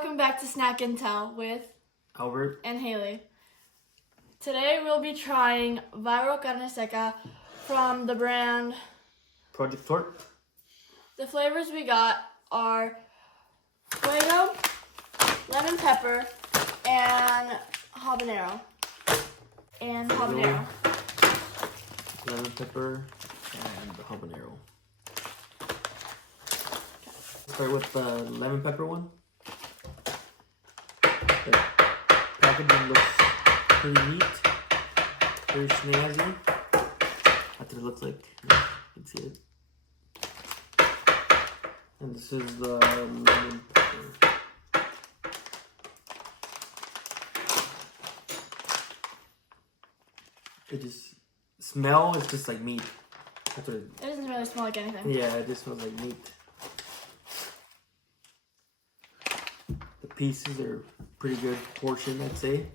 welcome back to Snack and Tell with Albert and Haley. Today we'll be trying Torque Carne Seca from the brand. Project Torque. The flavors we got are fuego, lemon pepper, and habanero. Lemon pepper and the habanero. Start with the lemon pepper one. The packaging looks pretty neat, very snazzy. That's what it looks like. Yeah, you can see it. And this is the lemon pepper. It just smell is just like meat. That's what It doesn't really smell like anything. yeah, it just smells like meat. The pieces are pretty good portion, I'd say.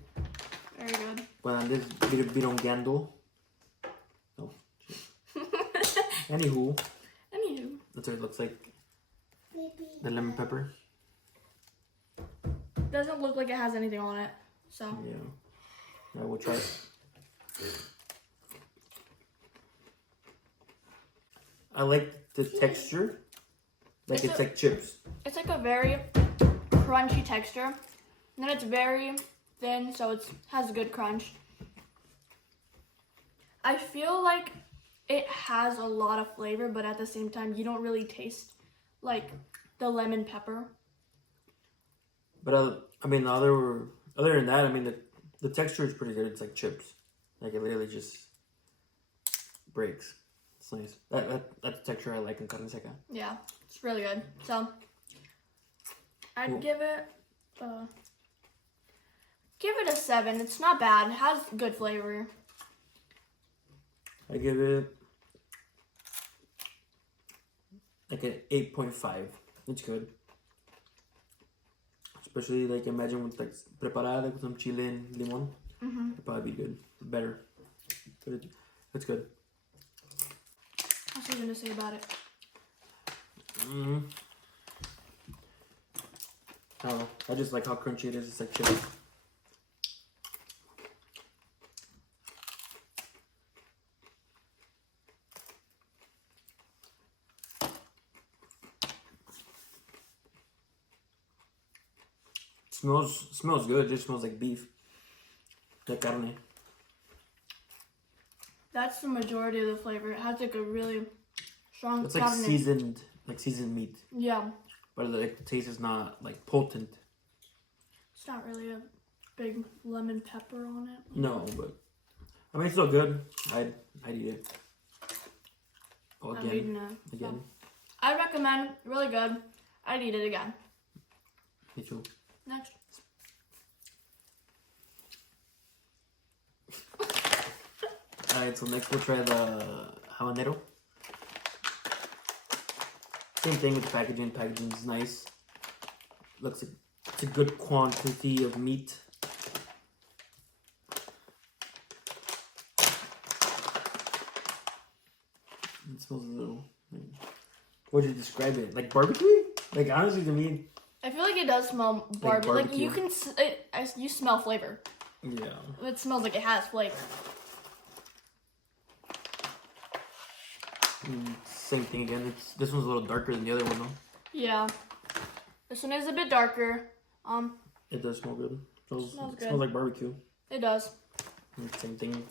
Very good. But on this birongando. Oh, shit. Anywho, that's what it looks like. The lemon pepper. Doesn't look like it has anything on it. So Yeah. Now we'll try it. I like the texture. It's like chips. it's like a very crunchy texture. And then it's very thin, so it has a good crunch. I feel like it has a lot of flavor, but at the same time, you don't really taste like the lemon pepper. But other than that, the texture is pretty good. It's like chips. Like it literally just breaks. It's nice. That's the texture I like in carne seca. Yeah, it's really good. So I'd Cool. give it a 7. It's not bad. It has good flavor. I give it like an 8.5. It's good. Especially like imagine with like preparada with some chile and limon. It'd probably be good. Better. But it's good. What's you gonna say about it? I don't know. I just like how crunchy it is. It's like chips. Smells good. It just smells like beef. Like carne. That's the majority of the flavor. It has like a really strong It's like carne. seasoned meat. Yeah, But like the taste is not like potent. it's not really a big lemon pepper on it. No, but it's still good. I'd eat it. Oh, I'm eating it. Again. I recommend. Really good. I'd eat it again. Me too. Next. Alright, so next we'll try the habanero. Same thing with the packaging. Packaging is nice. Looks like it's a good quantity of meat. It smells a little. What would you describe it? Like barbecue? Like honestly, to me. I feel like it does smell barbecue. Like barbecue. you can, you smell flavor. Yeah. It smells like it has flavor. Same thing again. This one's a little darker than the other one though. Yeah. This one is a bit darker. It does smell good. Smells It good. smells like barbecue. It does. And same thing.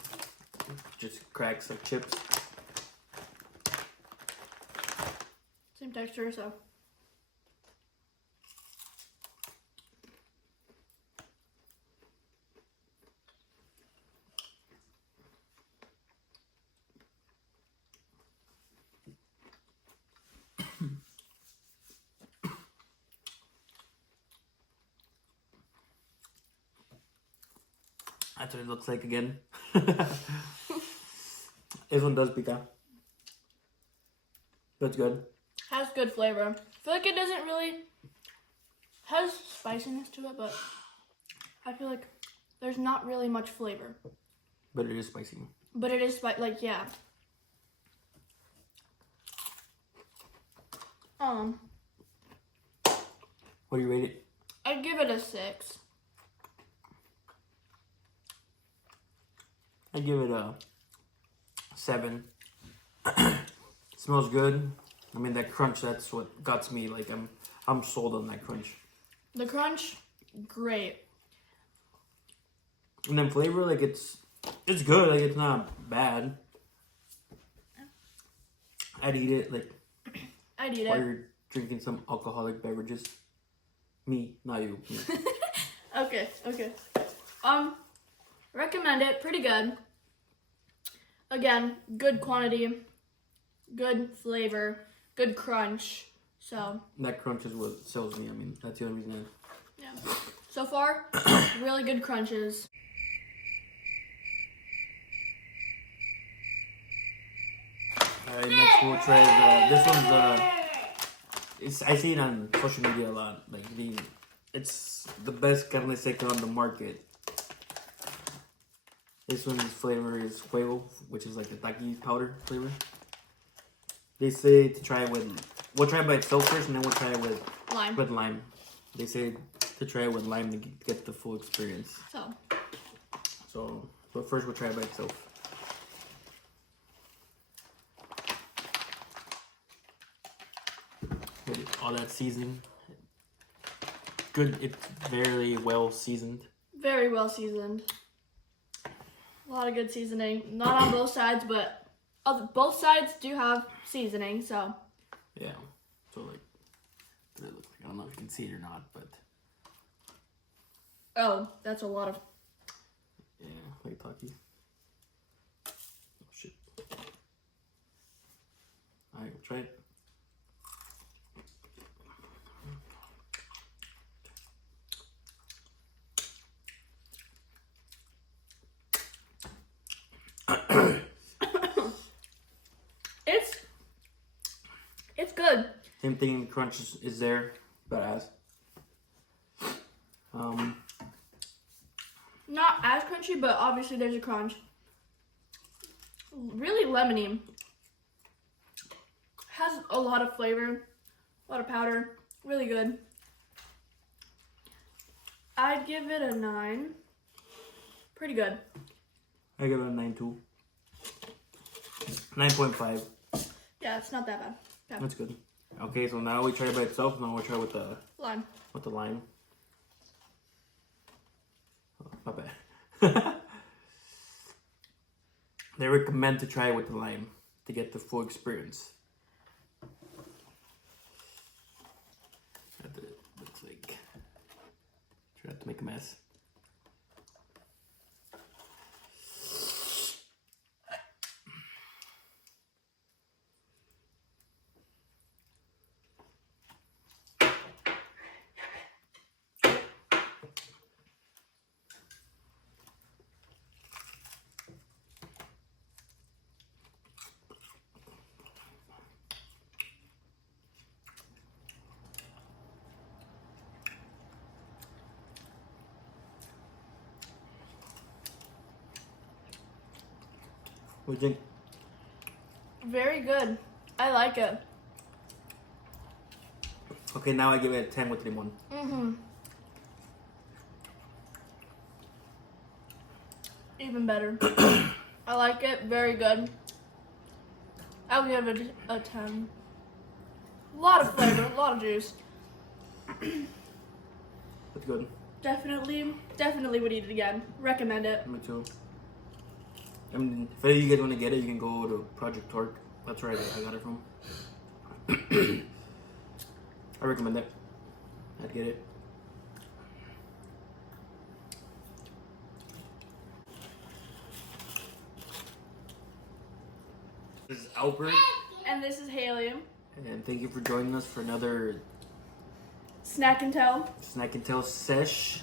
Just cracks like chips. Same texture, so. That's what it looks like again. This one does pica. But it's good. Has good flavor. I feel like it doesn't really has spiciness to it, but I feel like there's not really much flavor. But it is spicy. But it is like yeah. What do you rate it? I I'd give it a 6. I give it a 7. Smells good. I mean, that crunch, that's what got me. Like, I'm sold on that crunch. The crunch, great. And then flavor, like, it's good. Like, it's not bad. I'd eat it, like, I'd eat while it. you're drinking some alcoholic beverages. Me, not you. Me. Okay. Recommend it. Pretty good. Again, good quantity, good flavor, good crunch. So That crunch is what sells me. I mean, that's the only reason yeah. So far, really good crunches. Alright, next we'll try this one's I see it on social media a lot. Like it's the best carne seca on the market. This one's flavor is huevo, which is like the taki powder flavor. They say to try it we'll try it by itself first, and then we'll try it with lime. They say to try it with lime to get the full experience. But first we'll try it by itself. With all that seasoning. Good, it's very well seasoned. Very well seasoned. A lot of good seasoning. Not on both sides, but both sides do have seasoning, so. Yeah. So, like, what does it look like? I don't know if you can see it or not, but. Oh, that's a lot of. Yeah, like taki. Oh, shit. Alright, we'll try it. It's good. Same thing, crunch is there, badass. Not as crunchy, but obviously there's a crunch. Really lemony. Has a lot of flavor, a lot of powder. Really good. I'd give it a 9. Pretty good. I give it a 9 too. 9.5. Yeah, it's not that bad. Yeah. That's good. Okay, so now we try it by itself. Now we'll try with the Lime. With the lime. Oh, my bad. They recommend to try it with the lime to get the full experience. That's what it looks like. Try not to make a mess. What do you think? Very good. I like it. Okay, now I give it a 10 with limon. Even better. I like it. Very good. I'll give it a 10. A lot of flavor, a lot of juice. That's good. Definitely would eat it again. Recommend it. Me too. I mean, if any of you guys want to get it, you can go to Project Torque. That's where I got it from. I recommend it. I'd get it. This is Albert. And this is Haley. And thank you for joining us for another Snack and Tell. Snack and Tell sesh.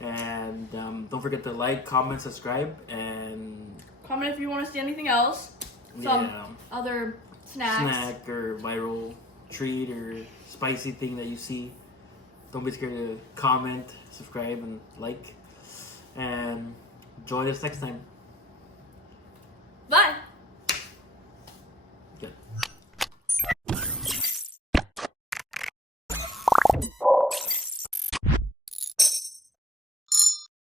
And don't forget to like, comment, subscribe, and Comment if you want to see anything else. Some other snacks. Snack or viral treat or spicy thing that you see. Don't be scared to comment, subscribe, and like. And join us next time. Bye. Good.